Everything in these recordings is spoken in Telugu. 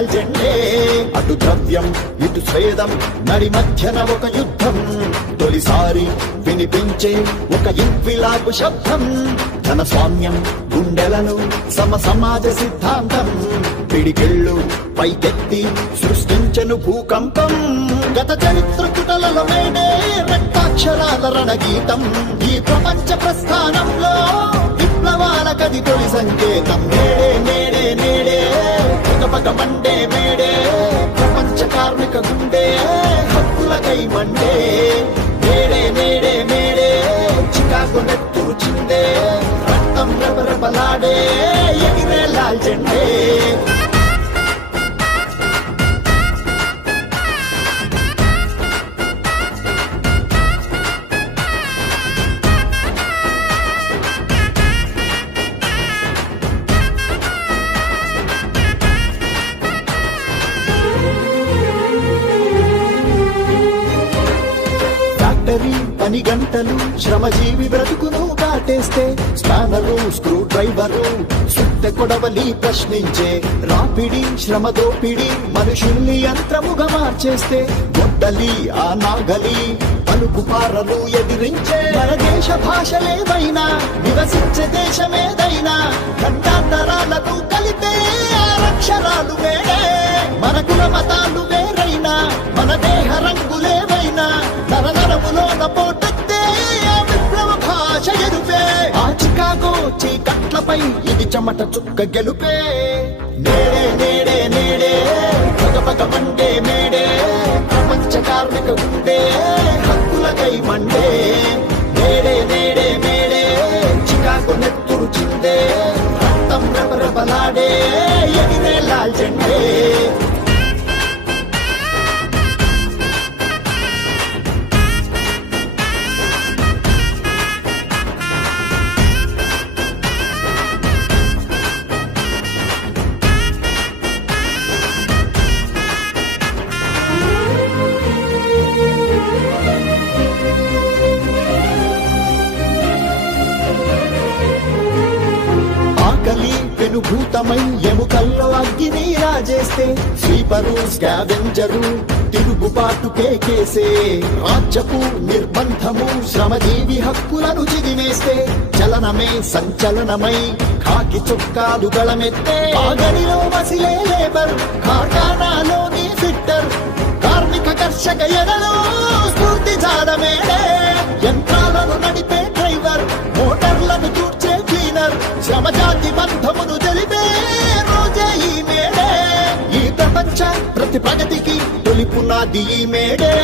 లాల్ జెండే అటు ద్రవ్యం ఇటు స్వేదం నడి మధ్యన ఒక యుద్ధం తొలిసారి వినిపించే ఒక ఇంక్విలాబు శబ్దం జనస్వామ్యం గుండెలను సమాజ సిద్ధాంతం పిడికిళ్ళు పైకెత్తి సృష్టించను భూకంపం గత చరిత్ర పుటలలో మేడే రక్తాక్షరాల రణగీతం ఈ ప్రపంచ ప్రస్థానంలో విప్లవాల కది తొలి సంకేతం నేడే నేడే నేడే పగ మండే మేడే ప్రపంచ కార్మిక గుండె హక్కులకై మండే నేడే నేడే మేడే చికాకు నెత్తురు చిందే రక్తం రెపరెపలాడే ఎగిరే లాల్ జెండే పని గంటలు శ్రమజీవి బ్రతుకును కాటేస్తే స్పానరు స్క్రూ డ్రైవరు సుత్తె కొడవలి ప్రశ్నించే రాపిడి శ్రమ దోపిడి మనుషుల్ని యంత్రముగా మార్చేస్తే గొడ్డలి ఆ నాగలి పలుకు పారలు ఎదిరించే మన దేశ భాషలేవైనా నివసించే దేశమేదైనా ఖండాంతరాలకు కలిపే అక్షరాలు వేరే మన కుల మతాలు వేరైనా మన దేహ రంగులేవైనా నరనరములోన పోటెత్తే ఆ విప్లవ భాష ఎరుపే ఆ చికాగో చీకట్లపై ఇది చెమట చుక్క గెలుపే నేడే నేడే నేడే పగ మండే మేడే ప్రపంచ కార్మిక గుండె హక్కులకై మండే నేడే నేడే మేడే చికాగో నెత్తురు చిందే రక్తం రెపరెపలాడే ఎగిరే లాల్ జెండే పెనుభూతమై ఎముకల్లో అగ్గిని రాజేస్తే స్వీపరు స్కావెంజరు తిరుగుబాటు కేకేసే రాజ్యపు నిర్బంధము శ్రమజీవి హక్కులను చిదిమేస్తే చలనమే సంచలనమై కాకి చొక్కాలు గళమెత్తే ఆగనిలో మసిలే లేబర్ కార్ఖానాలోని ఫిట్టర్ కార్మిక కర్షక ఎడలో స్ఫూర్తి జాడమేడే యంత్రాలను నడిపే డ్రైవర్ మోటార్లను తూర్చే క్లీనర్ శ్రమజాతి బంధమును తెలిపే రోజే ఈ మేడే ఈ ప్రపంచ ప్రతి ప్రగతికి తొలి పునాది ఈ మేడే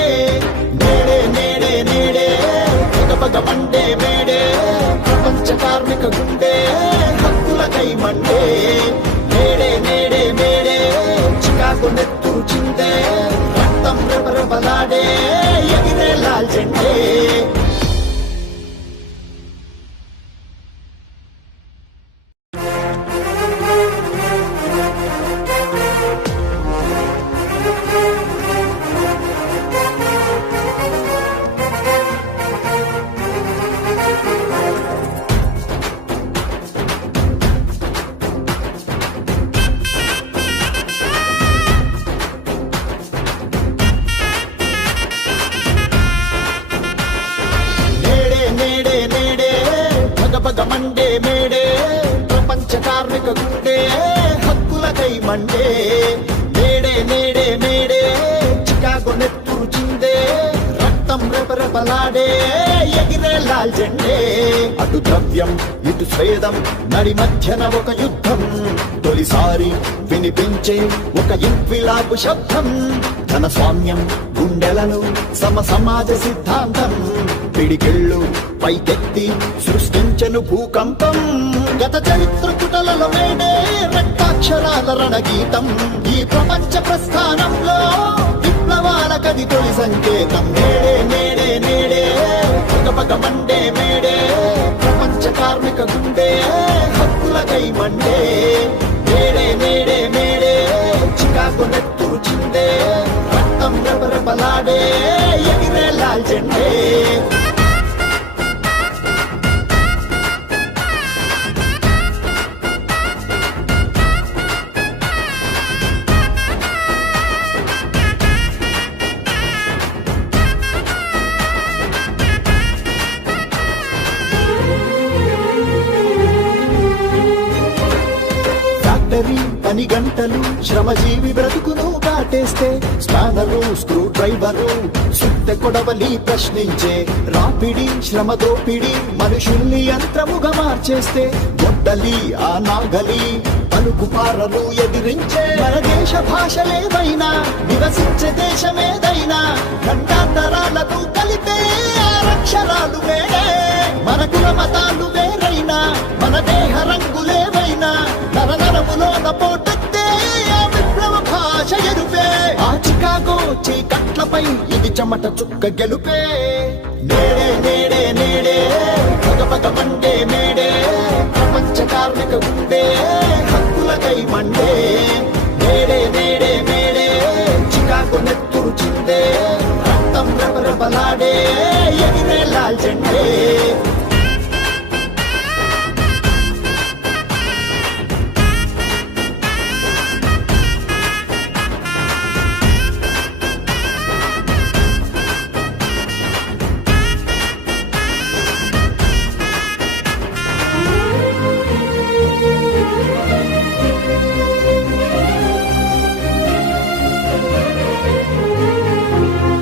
నేడే నేడే నేడే పగ మండే మేడే ప్రపంచ కార్మిక గుండె హక్కులకై మండే నేడే నేడే మేడే చికాకు నెత్తురు చిందే రక్తం రెపరెపలాడే ఎగిరే లాల్ జెండే మండే మేడే ప్రపంచ కార్మిక గుండె హక్కులకై మండే నేడే నేడే మేడే చికాగో నెత్తురు చిందే రక్తం రెపరెపలాడే ఎగిరే లాల్ జెండే అటు ద్రవ్యం ఇటు స్వేదం నడి మధ్యన ఒక యుద్ధం తొలిసారి వినిపించే ఒక ఇంక్విలాబు శబ్దం జనస్వామ్యం గుండెలను సమాజ సిద్ధాంతం పిడికిళ్ళు పైకెత్తి సృష్టించను భూకంపం గత చరిత్ర పుటలలో మేడే రక్తాక్షరాల రణగీతం ఈ ప్రపంచ ప్రస్థానంలో విప్లవాల కది తొలి సంకేతం నేడే నేడే నేడే పగ మండే మేడే ప్రపంచ కార్మిక గుండె హక్కులకై మండే నేడే నేడే మేడే చికాకు నెత్తురు చిందే రక్తం రెపరెపలాడే ఎగిరే లాల్ జెండే పని గంటలు శ్రమజీవి బ్రతుకును కాటేస్తే స్పానరు స్క్రూ డ్రైవరు సుత్తె కొడవలి ప్రశ్నించే రాపిడి శ్రమ దోపిడి మనుషుల్ని యంత్రముగా మార్చేస్తే గొడ్డలి ఆ నాగలి పలుకు పారలు ఎదిరించే మన దేశ భాషలేవైనా నివసించే దేశమేదైనా ఖండాంతరాలను కలిపే అక్షరాలు వేరే మన కుల మతాలు వేరైనా మన దేహ రంగులేవైనా నరనరములోన పోటెత్తే ఆ విప్లవ భాష ఎరుపే ఆ చికాగో చీకట్లపై ఇది చెమట చుక్క గెలుపే నేడే నేడే నేడే పగపగ మండే మేడే ప్రపంచ కార్మిక గుండె హక్కులకై మండే నేడే నేడే మేడే చికాగో నెత్తురు చిందే రక్తం రెపరెపలాడే ఎగిరే లాల్ జెండే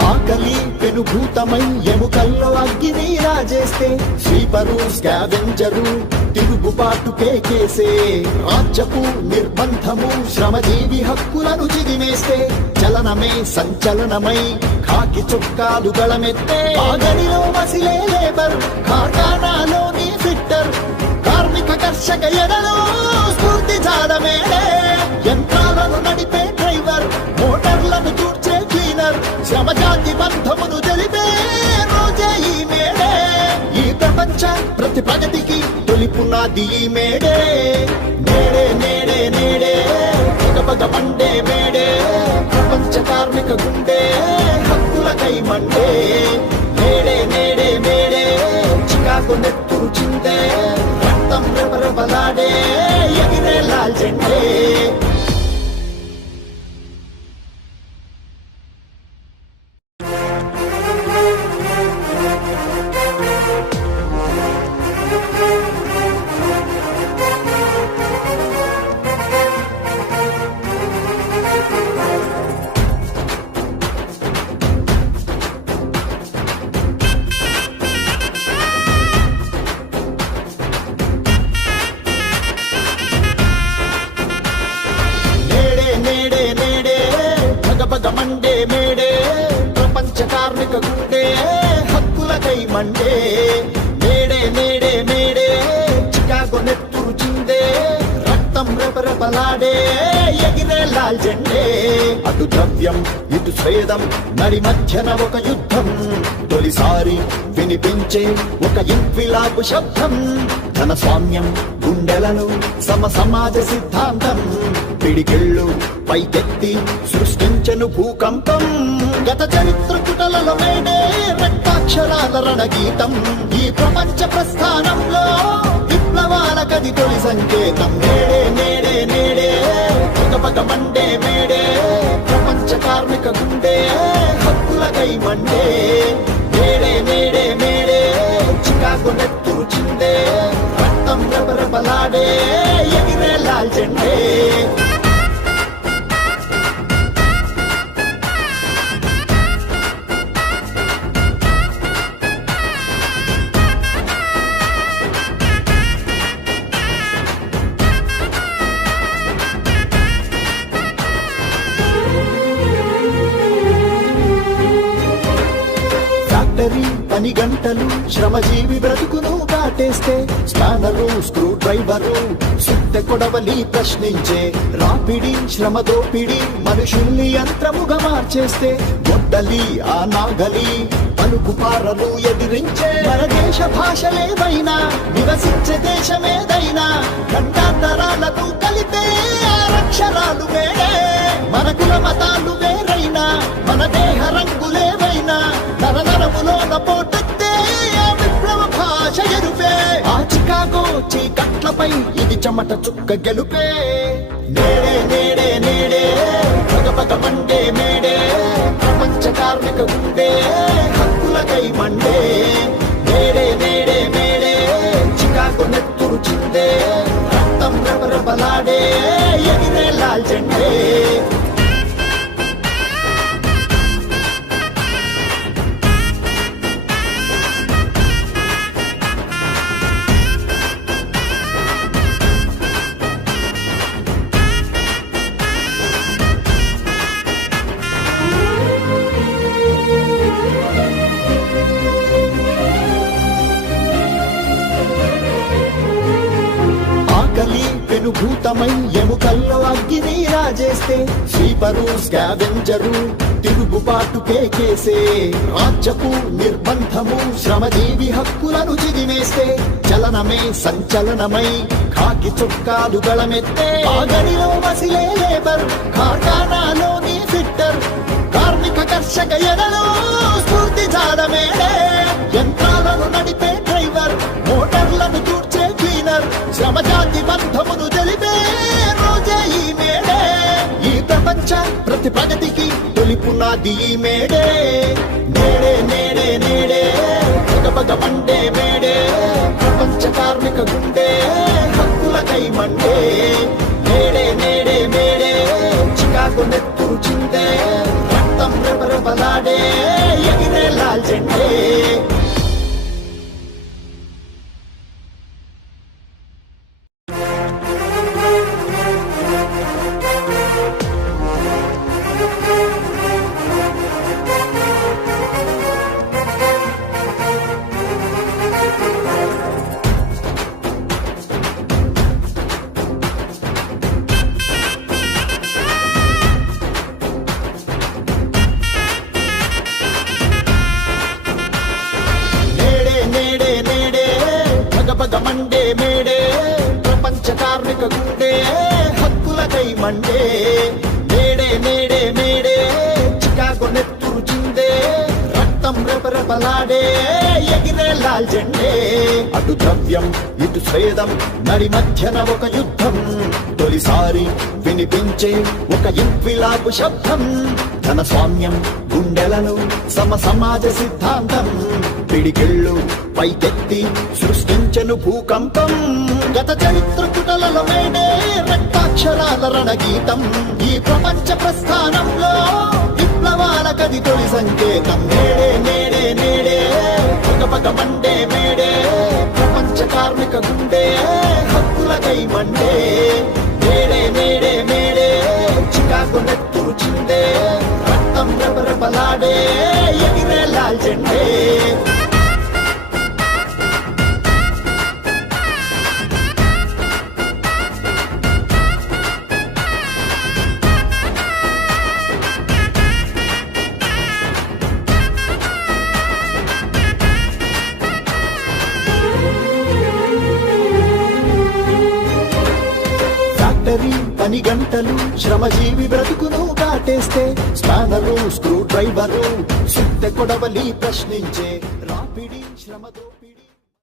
ఆకలి పెనుభూతమై ఎముకల్లో అగ్గిని రాజేస్తే స్వీపరు స్కావెంజరు తిరుగుబాటు కేకేసే రాజ్యపు నిర్బంధము శ్రమజీవి హక్కులను చిదిమేస్తే చలనమే సంచలనమై కాకి చొక్కాలు గళమెత్తే ఆగనిలో మసిలే లేబర్ కార్ఖానాలోని ఫిట్టర్ కార్మిక కర్షక ఎడలో స్ఫూర్తి జాడమేడే యంత్రాలను నడిపే డ్రైవర్ మోటార్లను తూర్చే క్లీనర్ శ్రమజాతి బంధమును తెలిపే రోజే ఈ మేడే ఈ ప్రపంచ ప్రతి ప్రగతికి తొలి పునాది ఈ మేడే నేడే నేడే నేడే పగపగ మండే మేడే ప్రపంచ కార్మిక గుండె హక్కులకై మండే నేడే నేడే మేడే చికాగో నెత్తురు చిందే రక్తం రెపరెపలాడే ఎగిరే లాల్ జెండే మండే మేడే ప్రపంచ కార్మిక గుండె హక్కులకై మండే మేడే మేడే మేడే చికాగో నెత్తురు చిందే రక్తం రెపరెపలాడే ఎగిరే లాల్ జెండే అటు ద్రవ్యం ఇటు స్వేదం నడి మధ్యన ఒక యుద్ధం తొలిసారి వినిపించే ఒక ఇంక్విలాబు శబ్దం ధన స్వామ్యం గుండెలను సమాజ సిద్ధాంతం పిడికిళ్ళు పైకెత్తి సృష్టించను భూకంపం గత చరిత్ర పుటలలో మేడే రక్తాక్షరాల రణగీతం ఈ ప్రపంచ ప్రస్థానంలో విప్లవాల కది తొలి సంకేతం నేడే నేడే నేడే పగపగ మండే మేడే ప్రపంచ కార్మిక గుండె హక్కులకై మండే నేడే నేడే మేడే చికాగో నెత్తురు చిందే రక్తం రెపరెపలాడే ఎగిరే లాల్ జెండే పని గంటలు శ్రమజీవి బ్రతుకును కాటేస్తే స్పానరు స్క్రూ డ్రైవరు సుత్తె కొడవలి ప్రశ్నించే రాపిడి శ్రమ దోపిడి మనుషుల్ని యంత్రముగా మార్చేస్తే గొడ్డలి ఆ నాగలి పలుకు పారలు ఎదిరించే మన దేశ భాషలేవైనా నివసించే దేశమేదైనా ఖండాంతరాలను కలిపే అక్షరాలు వేరే మన కుల మతాలు వేరైనా మన దేహ రంగులేవైనా నరనరములోన పోటెత్తే ఆ విప్లవ భాష ఎరుపే ఆ చికాగో చీకట్లపై ఇది చెమట చుక్క గెలుపే నేడే నేడే నేడే పగపగ మండే మేడే ప్రపంచ కార్మిక గుండె హక్కులకై మండే నేడే నేడే మేడే చికాగో నెత్తురు చిందే రక్తం రెపరెప రెపరెపలాడే ఎగిరే లాల్ జెండే. ఆకలి పెనుభూతమై ఎముకల్లో అగ్గిని రాజేస్తే స్వీపరు స్కావెంజరు తిరుగుబాటు కేకేసే. రాజ్యపు నిర్బంధము శ్రమజీవి హక్కులను చిదిమేస్తే చలనమే సంచలనమై కాకి చొక్కాలు గళమెత్తే. ఆగడిలో మసిలే లేబర్ కార్ఖానాలోని ఫిట్టర్ కార్మిక కర్షక ఎడలో స్ఫూర్తి చాడమేడే. యంత్రాలను నడిపే డ్రైవర్ మోటార్లను తూర్చే క్లీనర్ శ్రమజాతి బంధమును తెలిపే రోజే ఈ మేడే. ఈ ప్రపంచ ప్రతి ప్రగతికి తొలి పునాది ఈ మేడే. నేడే నేడే నేడే పగపగ మండే మేడే ప్రపంచ కార్మిక గుండె హక్కులకై మండే. నేడే నేడే మేడే చికాకు నెత్తురు చిందే రక్తం రెపరెపలాడే ఎగిరే లాల్ జెండే. మండే మేడే ప్రపంచ కార్మిక గుండె హక్కులకై మండే. నేడే నేడే మేడే చికాగో నెత్తురు చిందే రక్తం రెపరెపలాడే ఎగిరే లాల్ జెండే. అటు ద్రవ్యం ఇటు స్వేదం నడి మధ్యన ఒక యుద్ధం. తొలిసారి వినిపించే ఒక ఇంక్విలాబు శబ్దం. ధన స్వామ్యం గుండెలను సమాజ సిద్ధాంతం పిడికిళ్ళు పైకెత్తి సృష్టించెను భూకంపం. గత చరిత్ర పుటలలో మేడే రక్తాక్షరాల రణగీతం. ఈ ప్రపంచ ప్రస్థానంలో విప్లవాల కది తొలి సంకేతం. నేడే నేడే నేడే పగపగ మండే మేడే ప్రపంచ కార్మిక గుండె హక్కులకై మండే. నేడే నేడే మేడే చికాకు నెత్తురు చిందే రక్తం రెపరెపలాడే ఎగిరే లాల్ జెండే. పని గంటలు శ్రమజీవి బ్రతుకును కాటేస్తే స్పానరు స్క్రూ డ్రైవరు సుత్తె కొడవలి ప్రశ్నించే రాపిడి శ్రమతో